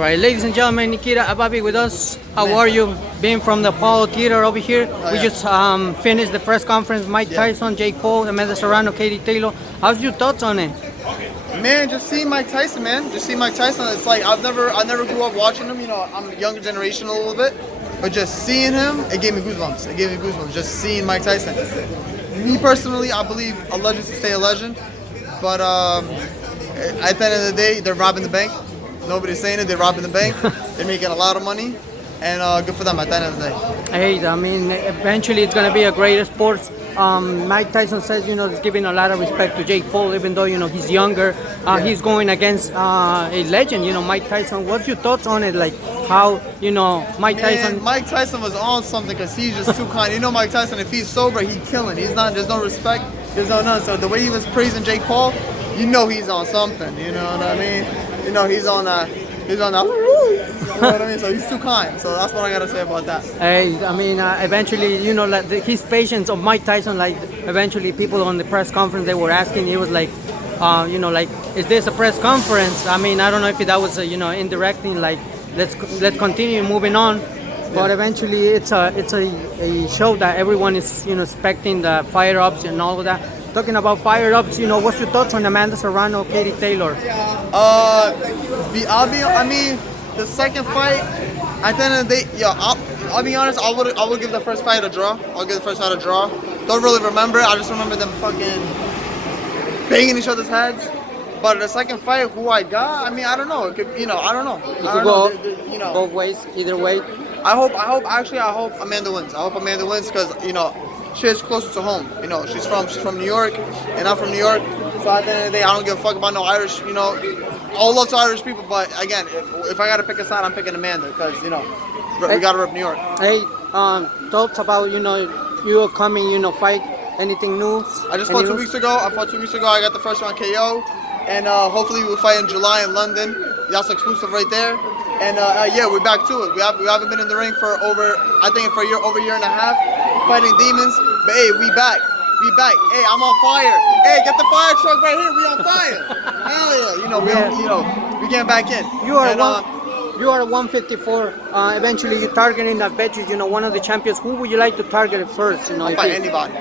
All right, ladies and gentlemen, Nikita Ababiy with us. How are you? Being from the Apollo Theater over here. We just finished the press conference. Mike Tyson, Jake Paul, Amanda Serrano, Katie Taylor. How's your thoughts on it? Man, just seeing Mike Tyson, man. Just seeing Mike Tyson. It's like I never grew up watching him. You know, I'm younger generation a little bit, but just seeing him, it gave me goosebumps. It gave me goosebumps. Just seeing Mike Tyson. Me personally, I believe a legend to stay a legend, but at the end of the day, they're robbing the bank. Nobody's saying it. They're robbing the bank. They're making a lot of money, and good for them at the end of the day. Hey, I mean, eventually it's gonna be a great sport. Mike Tyson says, he's giving a lot of respect to Jake Paul, even though, he's younger. He's going against a legend, Mike Tyson. What's your thoughts on it? Like how, Mike Tyson... Man, Mike Tyson was on something because he's just too kind. Mike Tyson, if he's sober, he's killing. There's no respect. There's no none. So the way he was praising Jake Paul, he's on something. You know what I mean? He's on that. You know what I mean? So he's too kind. So that's what I gotta say about that. Hey, I mean, eventually, his patience of Mike Tyson. Like, eventually, people on the press conference, they were asking. He was like, is this a press conference? I mean, I don't know if that was, indirecting. Like, let's continue moving on. But eventually, it's a show that everyone is, expecting the fire-ups and all of that. Talking about fire-ups, what's your thoughts on Amanda Serrano, Katie Taylor? I mean, the second fight, at the end of the day, I'll be honest, I would give the first fight a draw. I'll give the first fight a draw. Don't really remember it. I just remember them fucking banging each other's heads. But the second fight, who I got, I mean, I don't know. It could, I don't know. It could go both ways, either way. I hope Amanda wins. I hope Amanda wins because, she's closer to home. She's from New York, and I'm from New York. So at the end of the day, I don't give a fuck about no Irish. All love to Irish people, but again, if I gotta pick a side, I'm picking Amanda because we gotta rep New York. Hey, thoughts about you coming fight? Anything new? I just fought 2 weeks ago. I got the first round KO, and hopefully we'll fight in July in London. That's exclusive right there. And we're back to it. We haven't been in the ring for over a year and a half, fighting demons. But hey, we back. Hey, I'm on fire. Hey, get the fire truck right here. We on fire. Hell yeah. We getting back in. You are 154. Eventually, you're targeting. I bet you, one of the champions. Who would you like to target first? I'll fight anybody.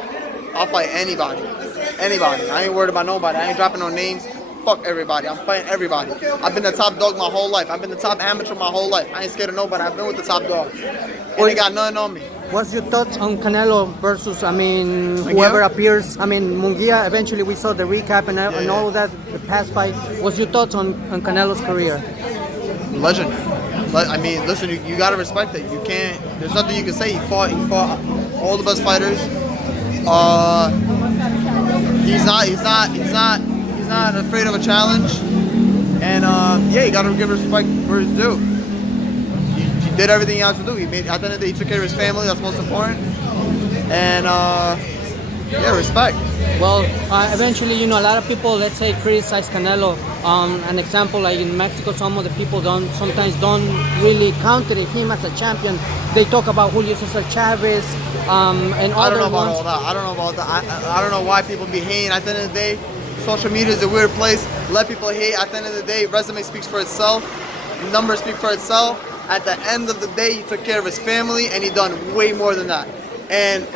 Anybody. I ain't worried about nobody. I ain't dropping no names. Fuck everybody. I'm fighting everybody. I've been the top dog my whole life. I've been the top amateur my whole life. I ain't scared of nobody. I've been with the top dog. And they got nothing on me. What's your thoughts on Canelo versus, whoever appears? Munguia, eventually we saw the recap and all of that, the past fight. What's your thoughts on Canelo's career? Legend. Listen, you gotta respect it. You can't, there's nothing you can say. He fought all the best fighters. He's not afraid of a challenge. And you gotta give respect where it's due. He did everything he had to do. At the end of the day, he took care of his family. That's most important. And respect. Well, eventually, a lot of people, let's say, criticize Canelo. An example, like in Mexico, some of the people sometimes don't really counter him as a champion. They talk about Julio Cesar Chavez and I other don't know about ones. all that. I don't know about that. I don't know why people be hating. At the end of the day, social media is a weird place. Let people hate. At the end of the day, resume speaks for itself. Numbers speak for itself. At the end of the day, he took care of his family, and he done way more than that. And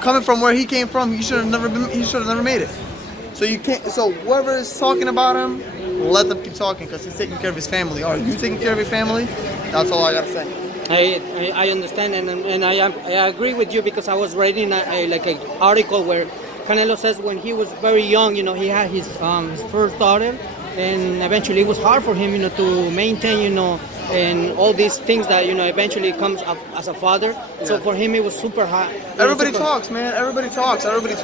coming from where he came from, he should have never made it. So you can't. So whoever is talking about him, let them keep talking because he's taking care of his family. Are you taking care of your family? That's all I gotta say. I understand, and I agree with you because I was reading an article where Canelo says when he was very young, he had his first daughter, and eventually it was hard for him, to maintain, and all these things that eventually comes up as a father. Yeah. So for him it was super hard. Everybody talks, man. Everybody talks. Everybody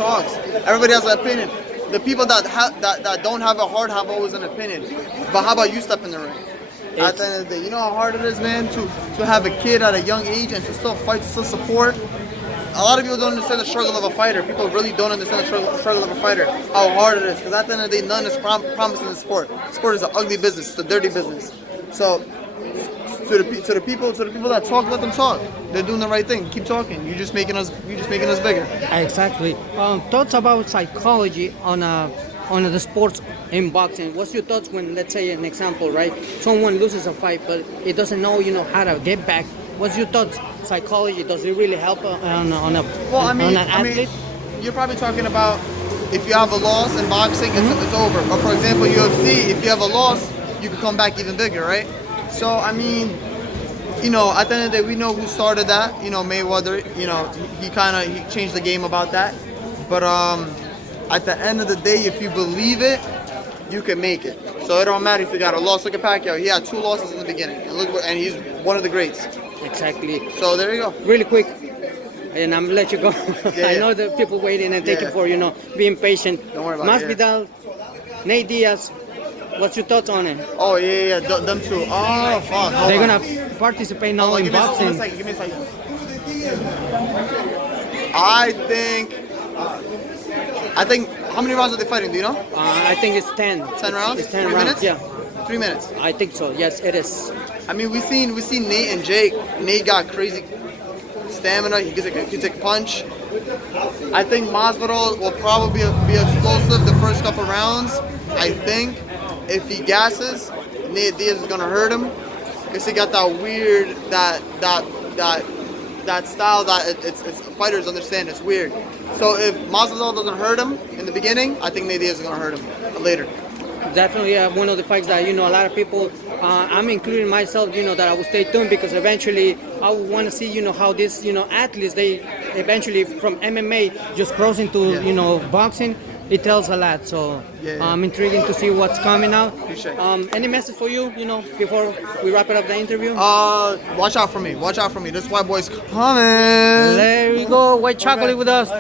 has an opinion. The people that don't have a heart have always an opinion. But how about you step in the ring? At the end of the day, you know how hard it is, man, to have a kid at a young age and to still fight, to still support. A lot of people don't understand the struggle of a fighter. People really don't understand the struggle of a fighter, how hard it is. Because at the end of the day, none is promised in the sport. Sport is an ugly business. It's a dirty business. So to the people that talk, let them talk. They're doing the right thing. Keep talking. You're just making us bigger. Exactly. Thoughts about psychology on a on the sports in boxing. What's your thoughts when, let's say, an example, right? Someone loses a fight, but it doesn't know, how to get back. What's your thoughts? Psychology, does it really help on an athlete? You're probably talking about if you have a loss in boxing, it's over. But for example, UFC, if you have a loss, you can come back even bigger, right? So I mean, at the end of the day, we know who started that. Mayweather. He changed the game about that. But at the end of the day, if you believe it, you can make it. So it don't matter if you got a loss. Look at Pacquiao. He had 2 losses in the beginning, and he's one of the greats. Exactly. So there you go. Really quick, and I'm gonna let you go. Yeah, I know the people waiting and thank you for being patient. Don't worry about it. Masvidal, Nate Diaz. What's your thoughts on it? Oh yeah, them two. Oh fuck. They're gonna participate now in boxing. Give me a second. I think. How many rounds are they fighting? Do you know? I think it's 10. 10 rounds. It's 10 3 rounds. minutes. Yeah. 3 minutes. I think so. Yes, it is. I mean, we seen Nate and Jake. Nate got crazy stamina. He can take a punch. I think Masvidal will probably be explosive the first couple rounds. I think if he gasses, Nate Diaz is gonna hurt him because he got that weird that style that it's fighters understand. It's weird. So if Masvidal doesn't hurt him in the beginning, I think Nate Diaz is gonna hurt him later. Definitely one of the fights that a lot of people, I'm including myself, that I will stay tuned because eventually I would want to see how these athletes, they eventually from MMA just cross into boxing. It tells a lot, so I'm intriguing to see what's coming out. Any message for you, before we wrap it up the interview? Watch out for me. This white boy's coming. There you go, white chocolate with us.